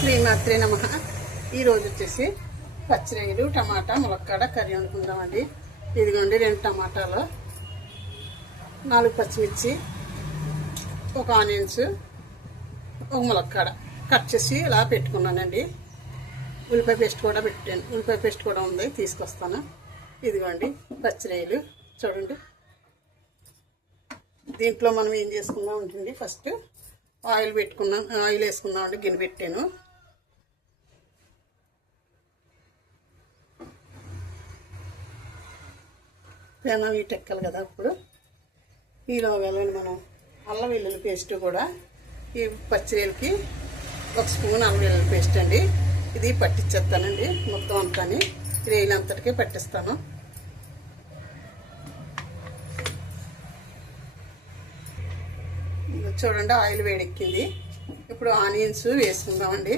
శ్రీమాత్రే నమః. ఈరోజు వచ్చేసి పచ్చిరొయ్యలు టమాటా ములక్కాడ కర్రీ వండుకుందామండి. ఇదిగోండి 2 టమాటాలు, 4 పచ్చిమిర్చి, 1 ఆనియన్స్, 1 ములక్కాడ కట్ చేసి ఇలా పెట్టుకున్నానండి. ఉల్లిపాయ పేస్ట్ కూడా పెట్టాను, ఉల్లిపాయ పేస్ట్ కూడా ఉంది, తీసుకొస్తాను. ఇదిగోండి పచ్చిరొయ్యలు చూడండి. దీంట్లో మనం ఏం చేసుకుందాం ఉంటుంది, ఫస్ట్ ఆయిల్ పెట్టుకున్నాం, ఆయిల్ వేసుకుందామండి. గిన్నె పెట్టాను. పెనం ఇటు ఎక్కాలి కదా. అప్పుడు ఈలోగానే మనం అల్లం వెల్లుల్లి పేస్ట్ కూడా, ఈ పచ్చిరొయ్యలకి 1 స్పూన్ అల్లం వెల్లుల్లి పేస్ట్ అండి. ఇది పట్టించేస్తానండి మొత్తం అంతా, రొయ్యలు అంతటికే పట్టిస్తాను. చూడండి ఆయిల్ వేడెక్కింది. ఇప్పుడు ఆనియన్స్ వేసుకుందామండి.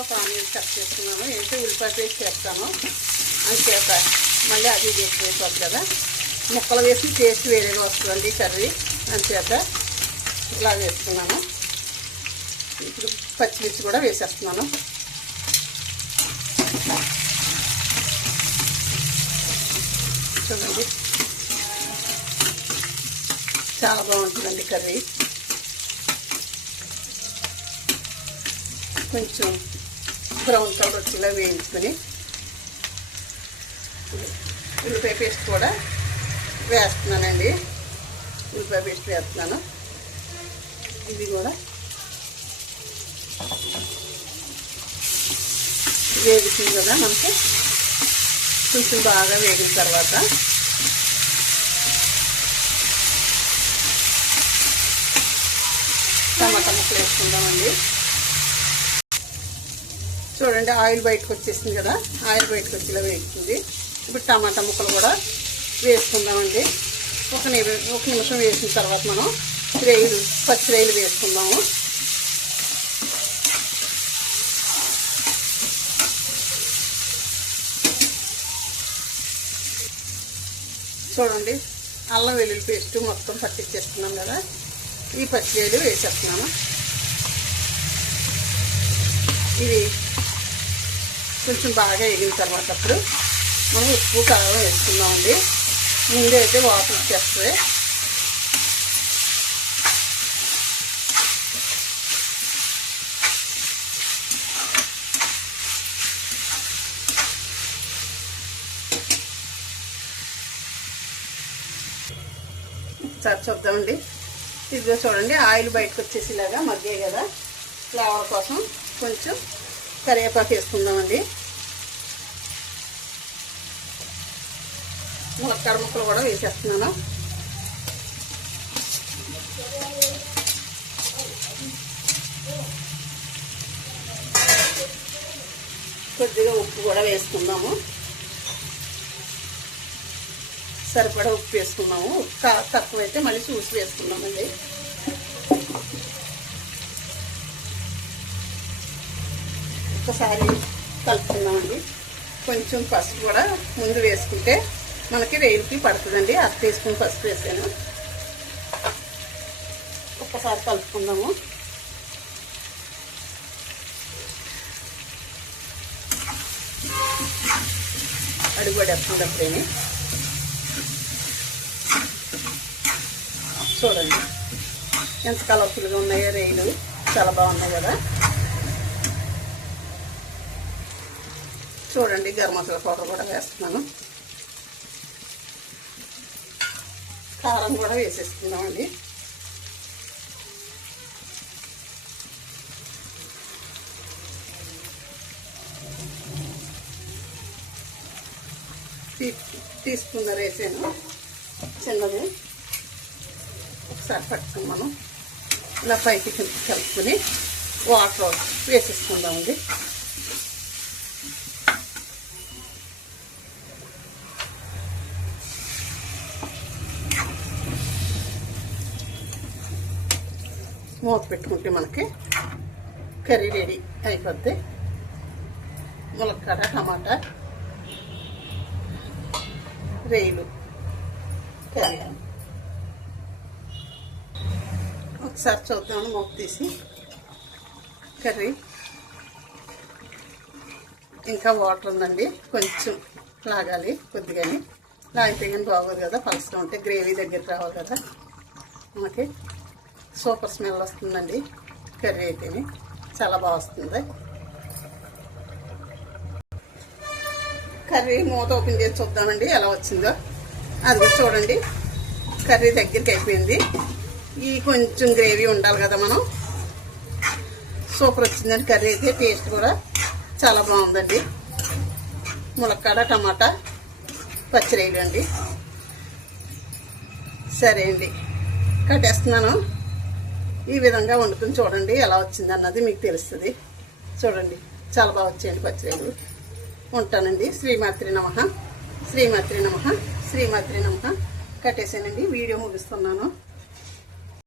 ఒక ఆనియన్ కట్ చేసుకున్నాను. ఏంటంటే ఉల్లిపాయ పేస్ట్ వేస్తాను అంచేత మళ్ళీ అది వేసిపోతుంది కదా. ముక్కలు వేసి టేస్ట్ వేరేగా వస్తుందండి కర్రీ, అంచేత ఇలా వేసుకున్నాను. ఇప్పుడు పచ్చిమిర్చి కూడా వేసేస్తున్నాను. చూడండి చాలా బాగుంటుందండి కర్రీ. కొంచెం బ్రౌన్ కలర్ వచ్చేలా వేయించుకొని ఉల్లిపాయ పేస్ట్ కూడా వేస్తున్నానండి. ఉల్లిపాయ పేస్ట్ వేస్తున్నాను. ఇది కూడా వేగుతుంది కదా మనకి. కొంచెం బాగా వేగిన తర్వాత టమాటా ముక్కలు వేసుకుందామండి. చూడండి ఆయిల్ బయటకు వచ్చేసింది కదా. ఆయిల్ బయటకు వచ్చేలా వేస్తుంది. ఇప్పుడు టమాటా ముక్కలు కూడా వేసుకుందామండి. ఒక నిమిషం వేసిన తర్వాత మనం పచ్చిరొయ్యలు వేసుకుందాము. చూడండి అల్లం వెల్లుల్లి పేస్ట్ మొత్తం పట్టించేస్తున్నాం కదా. ఈ పచ్చిరొయ్యలు వేసేస్తున్నాను. ఇది కొంచెం బాగా ఎగిన తర్వాత అప్పుడు మనం ఉప్పు కారం వేసుకుందామండి. ముందే అయితే వాటర్ వచ్చేస్తుంది. ఒకసారి చూద్దామండి. ఇదిగో చూడండి ఆయిల్ బయటకు వచ్చేసి ఇలాగా మగ్గాయి కదా. ఫ్లేవర్ కోసం కొంచెం కరివేపాకు వేసుకుందామండి. ములక్కాడ ముక్కలు కూడా వేసేస్తున్నాను. కొద్దిగా ఉప్పు కూడా వేసుకుందాము. సరిపడా ఉప్పు వేసుకున్నాము. తక్కువైతే మళ్ళీ చూసి వేసుకున్నామండి. ఒకసారి కలుపుకున్నామండి. కొంచెం పసుపు కూడా ముందు వేసుకుంటే మనకి రొయ్యలకి పడుతుందండి. 1/2 టీ స్పూన్ పసుపు వేసాను. ఒక్కసారి కలుపుకుందాము. అడుగుపడేస్తున్నప్పుడేనే చూడండి ఎంత కలర్ఫుల్గా ఉన్నాయో రొయ్యలు. చాలా బాగున్నాయి కదా. చూడండి గరం మసాలా పౌడర్ కూడా వేస్తున్నాను. కారం కూడా వేసేసుకుందామండి. టీ స్పూన్ వేసాను చిన్నది. ఒకసారి పట్టుకుని మనం ఇలా పైకి కలుపుకొని వాటర్ వేసేసుకుందామండి. మూత పెట్టుకుంటే మనకి కర్రీ రెడీ అయిపోద్ది. ములక్కాడ టమాటా రొయ్యలు కర్రీ. ఒకసారి చూద్దామని మూత తీసి. కర్రీ ఇంకా వాటర్ ఉందండి, కొంచెం లాగాలి కొద్దిగానే. లాగితే కానీ బాగోదు కదా, పలసగా ఉంటే గ్రేవీ దగ్గరికి రావాలి కదా మనకి. సూపర్ స్మెల్ వస్తుందండి కర్రీ అయితేనే, చాలా బాగా వస్తుంది. కర్రీ మూత ఓపెన్ చేసి చూద్దామండి ఎలా వచ్చిందో. అది కూడా చూడండి, కర్రీ దగ్గరికి అయిపోయింది. ఈ కొంచెం గ్రేవీ ఉండాలి కదా మనం. సూపర్ వచ్చిందండి కర్రీ అయితే, టేస్ట్ కూడా చాలా బాగుందండి. ములక్కాడ టమాటా పచ్చిరేలు అండి. సరే అండి, కట్టేస్తున్నాను. ఈ విధంగా వండుకుని చూడండి ఎలా వచ్చింది అన్నది మీకు తెలుస్తుంది. చూడండి చాలా బాగా వచ్చాయండి పచ్చిరేలు. ఉంటానండి. శ్రీమాత్రి నమః, శ్రీమాత్రి నమః, శ్రీమాత్రి నమః. కట్టేసానండి, వీడియో ముగిస్తున్నాను.